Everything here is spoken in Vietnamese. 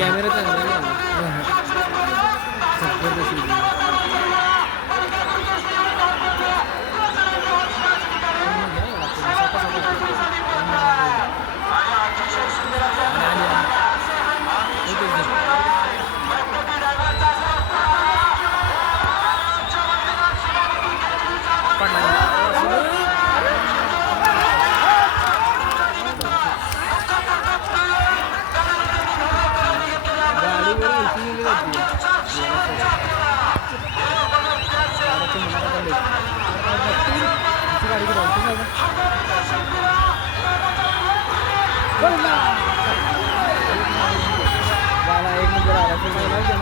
कॅमेरा चांगला Goal na! Wala yung mga wala.